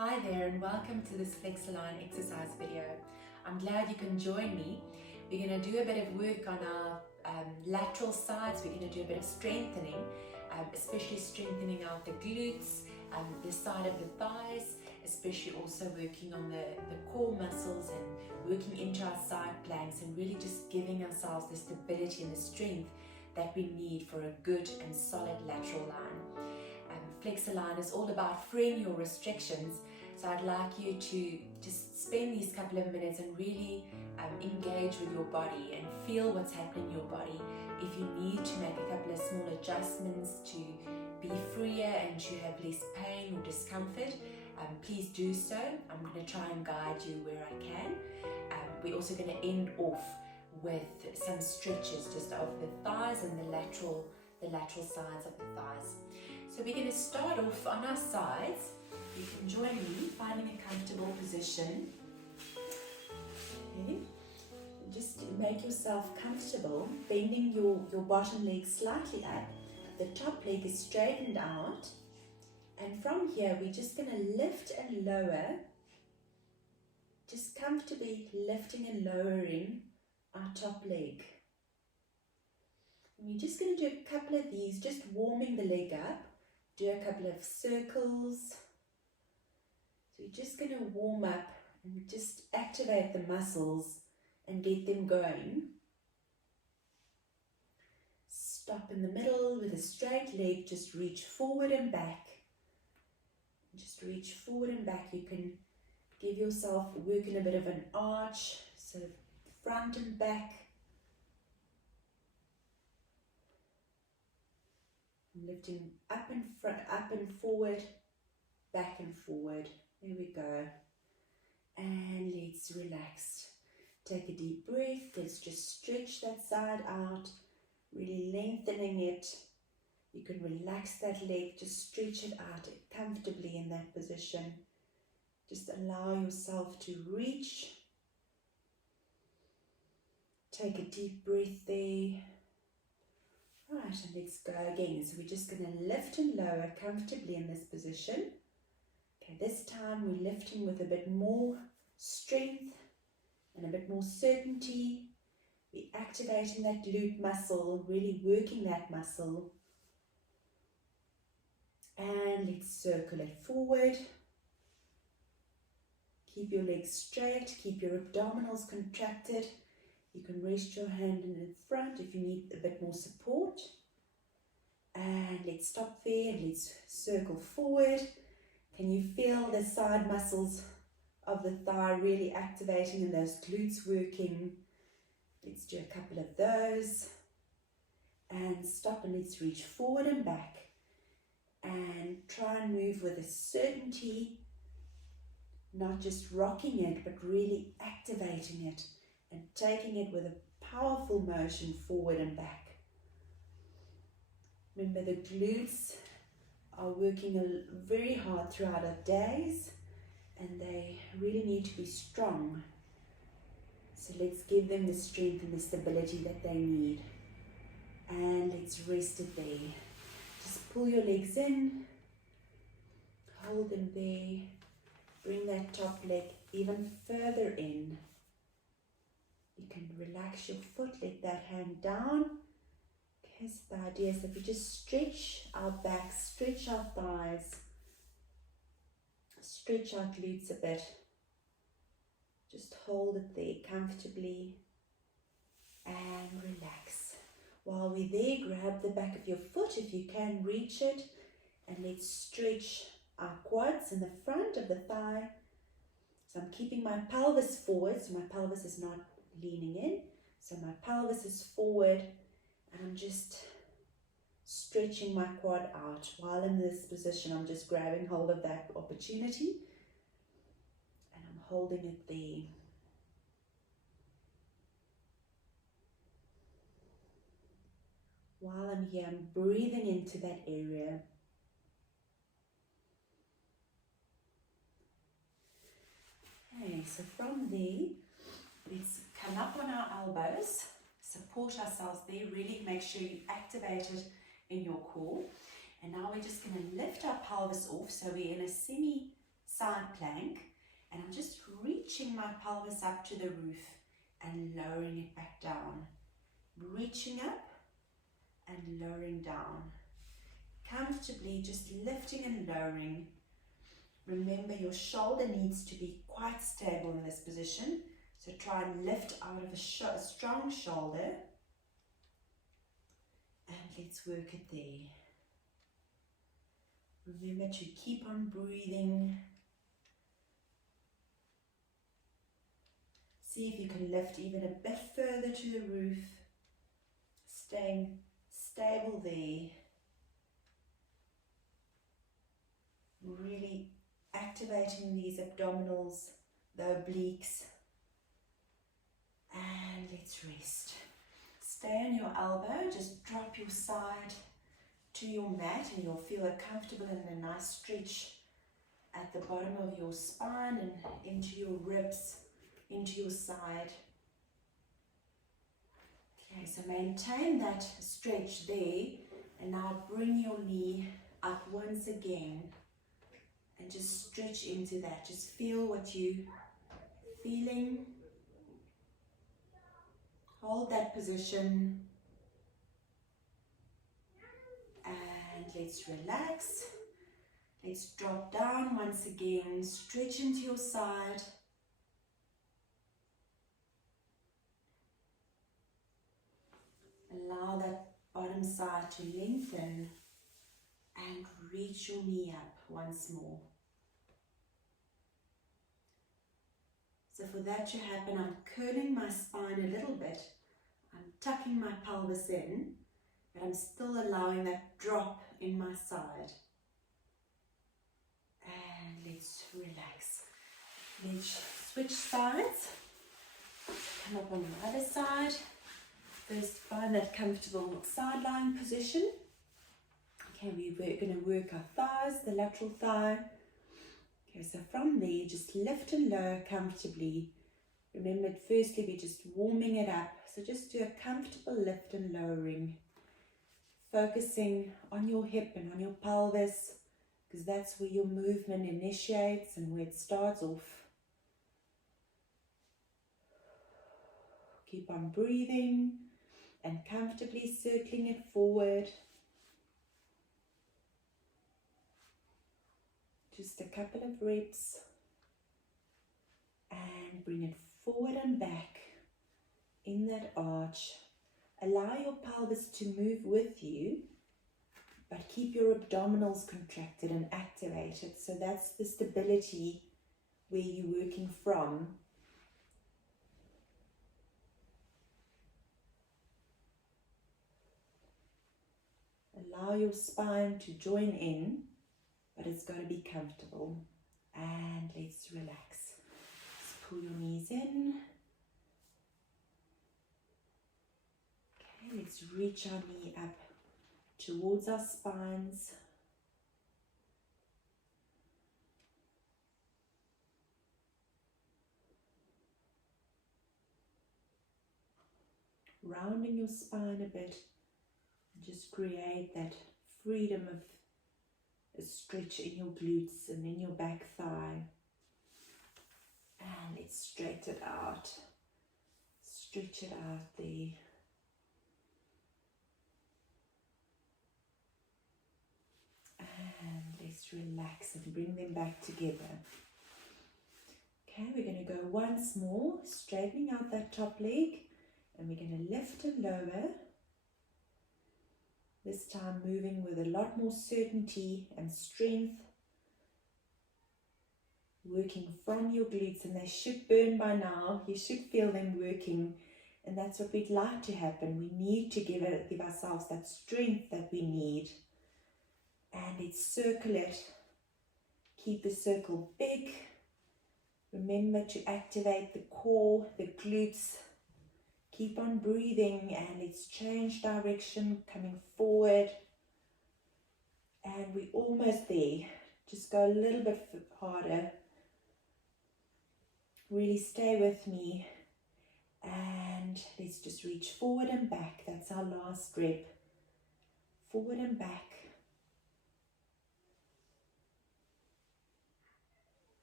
Hi there and welcome to this FlexAline exercise video. I'm glad you can join me. We're going to do a bit of work on our lateral sides. We're going to do a bit of strengthening, especially strengthening out the glutes, the side of the thighs, especially also working on the core muscles and working into our side planks and really just giving ourselves the stability and the strength that we need for a good and solid lateral line. FlexAline is all about freeing your restrictions, so I'd like you to just spend these couple of minutes and really engage with your body and feel what's happening in your body. If you need to make a couple of small adjustments to be freer and to have less pain or discomfort, please do so. I'm going to try and guide you where I can. We're also going to end off with some stretches just of the thighs and the lateral sides of the thighs. So we're going to start off on our sides. You can join me, finding a comfortable position. Okay. Just make yourself comfortable, bending your bottom leg slightly up. The top leg is straightened out. And from here, we're just going to lift and lower, just comfortably lifting and lowering our top leg. And we're just going to do a couple of these, just warming the leg up. Do a couple of circles. So you're just going to warm up and just activate the muscles and get them going. Stop in the middle with a straight leg, just reach forward and back. Just reach forward and back. You can give yourself working a bit of an arch, so front and back. Lifting up and front, up and forward, back and forward. There we go. And let's relax. Take a deep breath. Let's just stretch that side out, really lengthening it. You can relax that leg, just stretch it out comfortably in that position. Just allow yourself to reach. Take a deep breath there. Right, and let's go again. So we're just going to lift and lower comfortably in this position. Okay, this time we're lifting with a bit more strength and a bit more certainty. We're activating that glute muscle, really working that muscle. And let's circle it forward. Keep your legs straight, keep your abdominals contracted. You can rest your hand in the front if you need a bit more support. And let's stop there and let's circle forward. Can you feel the side muscles of the thigh really activating and those glutes working? Let's do a couple of those. And stop and let's reach forward and back. And try and move with a certainty, not just rocking it, but really activating it. And taking it with a powerful motion forward and back. Remember, the glutes are working very hard throughout our days and they really need to be strong. So let's give them the strength and the stability that they need. And let's rest it there. Just pull your legs in, hold them there, bring that top leg even further in. You can relax your foot, let that hang down. Okay, so the idea is that we just stretch our back, stretch our thighs, stretch our glutes a bit. Just hold it there comfortably and relax. While we're there, grab the back of your foot if you can reach it, and let's stretch our quads in the front of the thigh. So I'm keeping my pelvis forward, so my pelvis is not leaning in, so my pelvis is forward and I'm just stretching my quad out. While in this position, I'm just grabbing hold of that opportunity and I'm holding it there. While I'm here, I'm breathing into that area. Okay, so from there, let's come up on our elbows, support ourselves there, really make sure you activate it in your core. And now we're just going to lift our pelvis off, so we're in a side plank, and I'm just reaching my pelvis up to the roof and lowering it back down. Reaching up and lowering down. Comfortably just lifting and lowering. Remember, your shoulder needs to be quite stable in this position. So try and lift out of a strong shoulder. And let's work it there. Remember to keep on breathing. See if you can lift even a bit further to the roof. Staying stable there. Really activating these abdominals, the obliques. And let's rest. Stay on your elbow, just drop your side to your mat and you'll feel comfortable and a nice stretch at the bottom of your spine and into your ribs, into your side. Okay, so maintain that stretch there and now bring your knee up once again and just stretch into that. Just feel what you're feeling. Hold that position and let's relax. Let's drop down once again, stretch into your side. Allow that bottom side to lengthen and reach your knee up once more. So for that to happen, I'm curling my spine a little bit. I'm tucking my pelvis in, but I'm still allowing that drop in my side. And let's relax. Let's switch sides. Come up on the other side. First, find that comfortable side lying position. Okay, we're going to work our thighs, the lateral thigh. Okay, so from there, just lift and lower comfortably. Remember, firstly, we're just warming it up. So just do a comfortable lift and lowering. Focusing on your hip and on your pelvis, because that's where your movement initiates and where it starts off. Keep on breathing and comfortably circling it forward. Just a couple of reps and bring it forward and back in that arch. Allow your pelvis to move with you, but keep your abdominals contracted and activated. So that's the stability where you're working from. Allow your spine to join in, but it's got to be comfortable. And let's relax. Just pull your knees in. Okay, let's reach our knee up towards our spines. Rounding your spine a bit. And just create that freedom of a stretch in your glutes and in your back thigh. And let's stretch it out. Stretch it out there. And let's relax and bring them back together. Okay, we're going to go once more, straightening out that top leg. And we're going to lift and lower. This time moving with a lot more certainty and strength. Working from your glutes, and they should burn by now. You should feel them working, and that's what we'd like to happen. We need to give ourselves that strength that we need. And let's circle it. Keep the circle big. Remember to activate the core, the glutes. Keep on breathing, and let's change direction, coming forward. And we're almost there. Just go a little bit harder. Really stay with me. And let's just reach forward and back. That's our last rep. Forward and back.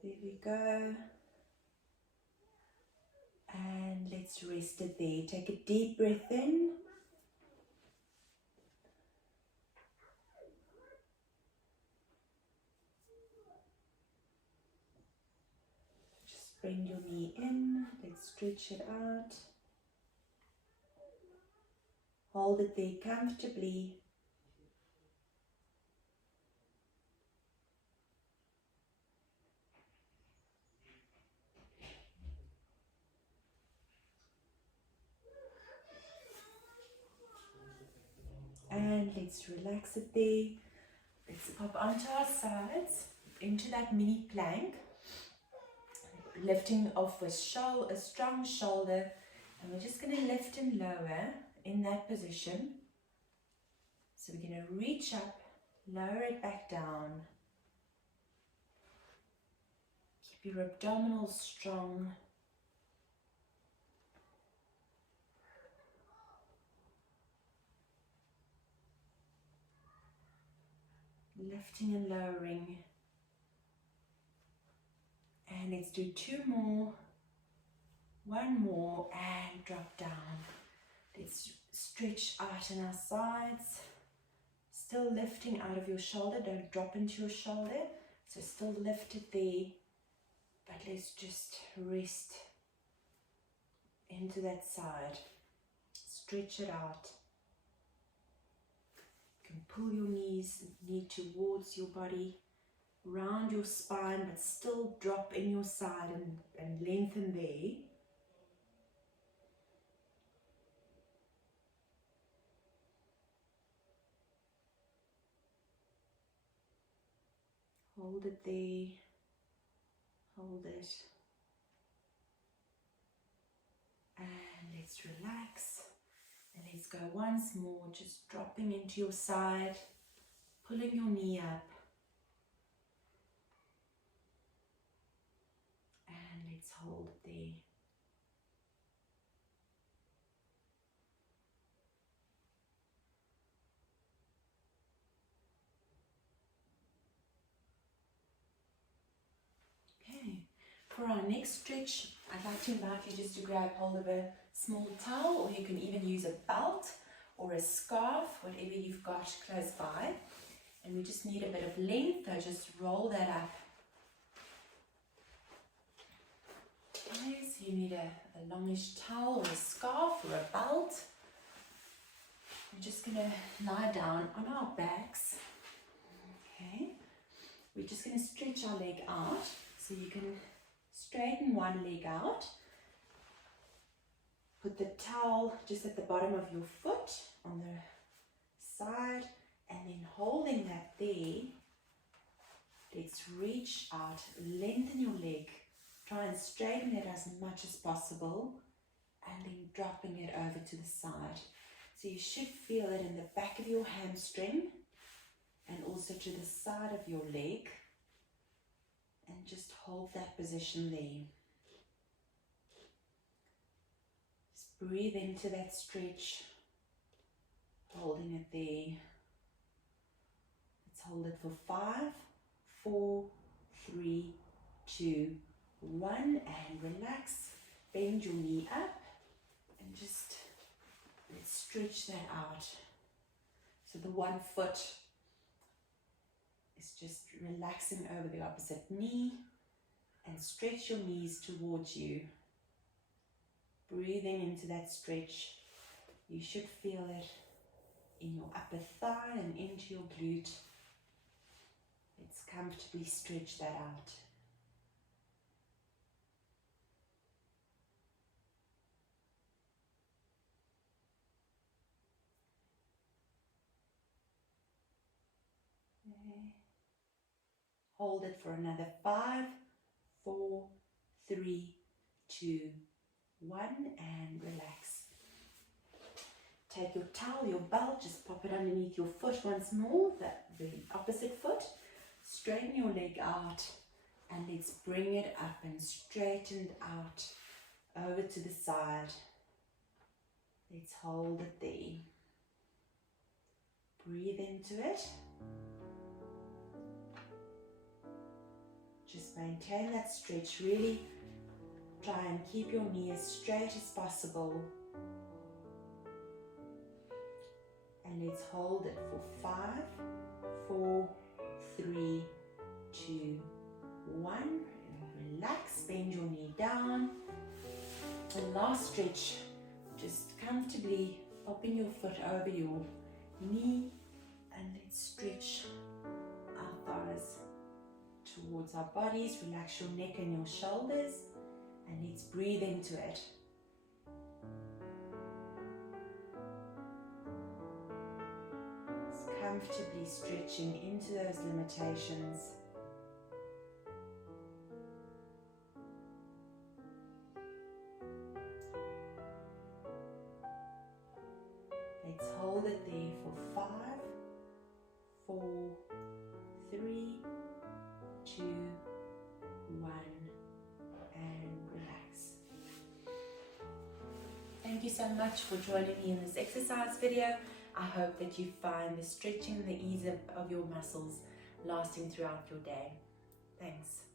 There we go. And let's rest it there. Take a deep breath in. Just bring your knee in. Let's stretch it out. Hold it there comfortably. And let's relax it there. Let's pop onto our sides, into that mini plank. Lifting off with a strong shoulder. And we're just going to lift and lower in that position. So we're going to reach up, lower it back down. Keep your abdominals strong. Lifting and lowering. And let's do 2 more. 1 more and drop down. Let's stretch out on our sides. Still lifting out of your shoulder. Don't drop into your shoulder. So still lift it there. But let's just rest into that side. Stretch it out. You can pull your knee towards your body, round your spine, but still drop in your side and lengthen there. Hold it there. Hold it. And let's relax. And let's go once more, just dropping into your side, pulling your knee up. And let's hold it there. Okay, for our next stretch, I'd like to invite you just to grab hold of a small towel, or you can even use a belt or a scarf, whatever you've got close by. And we just need a bit of length, so just roll that up. Okay, so you need a longish towel or a scarf or a belt. We're just going to lie down on our backs. Okay, we're just going to stretch our leg out, so you can straighten one leg out. Put the towel just at the bottom of your foot on the side, and then holding that there, let's reach out, lengthen your leg, try and straighten it as much as possible, and then dropping it over to the side. So you should feel it in the back of your hamstring and also to the side of your leg, and just hold that position there. Breathe into that stretch, holding it there. Let's hold it for 5, 4, 3, 2, 1, and relax. Bend your knee up and just let's stretch that out. So the one foot is just relaxing over the opposite knee, and stretch your knees towards you. Breathing into that stretch. You should feel it in your upper thigh and into your glute. Let's comfortably stretch that out. Okay. Hold it for another 5, 4, 3, 2, 1, and relax. Take your towel, your belt, just pop it underneath your foot once more, the opposite foot. Straighten your leg out, and let's bring it up and straighten it out over to the side. Let's hold it there. Breathe into it. Just maintain that stretch. Really try and keep your knee as straight as possible. And let's hold it for 5, 4, 3, 2, 1. And relax, bend your knee down. And last stretch, just comfortably popping your foot over your knee, and let's stretch our thighs towards our bodies. Relax your neck and your shoulders, and let's breathe into it. Just comfortably stretching into those limitations. Let's hold it there for 5, 4, 3, 2, 1, and relax. Thank you so much for joining me in this exercise video. I hope that you find the stretching and the ease of your muscles lasting throughout your day. Thanks.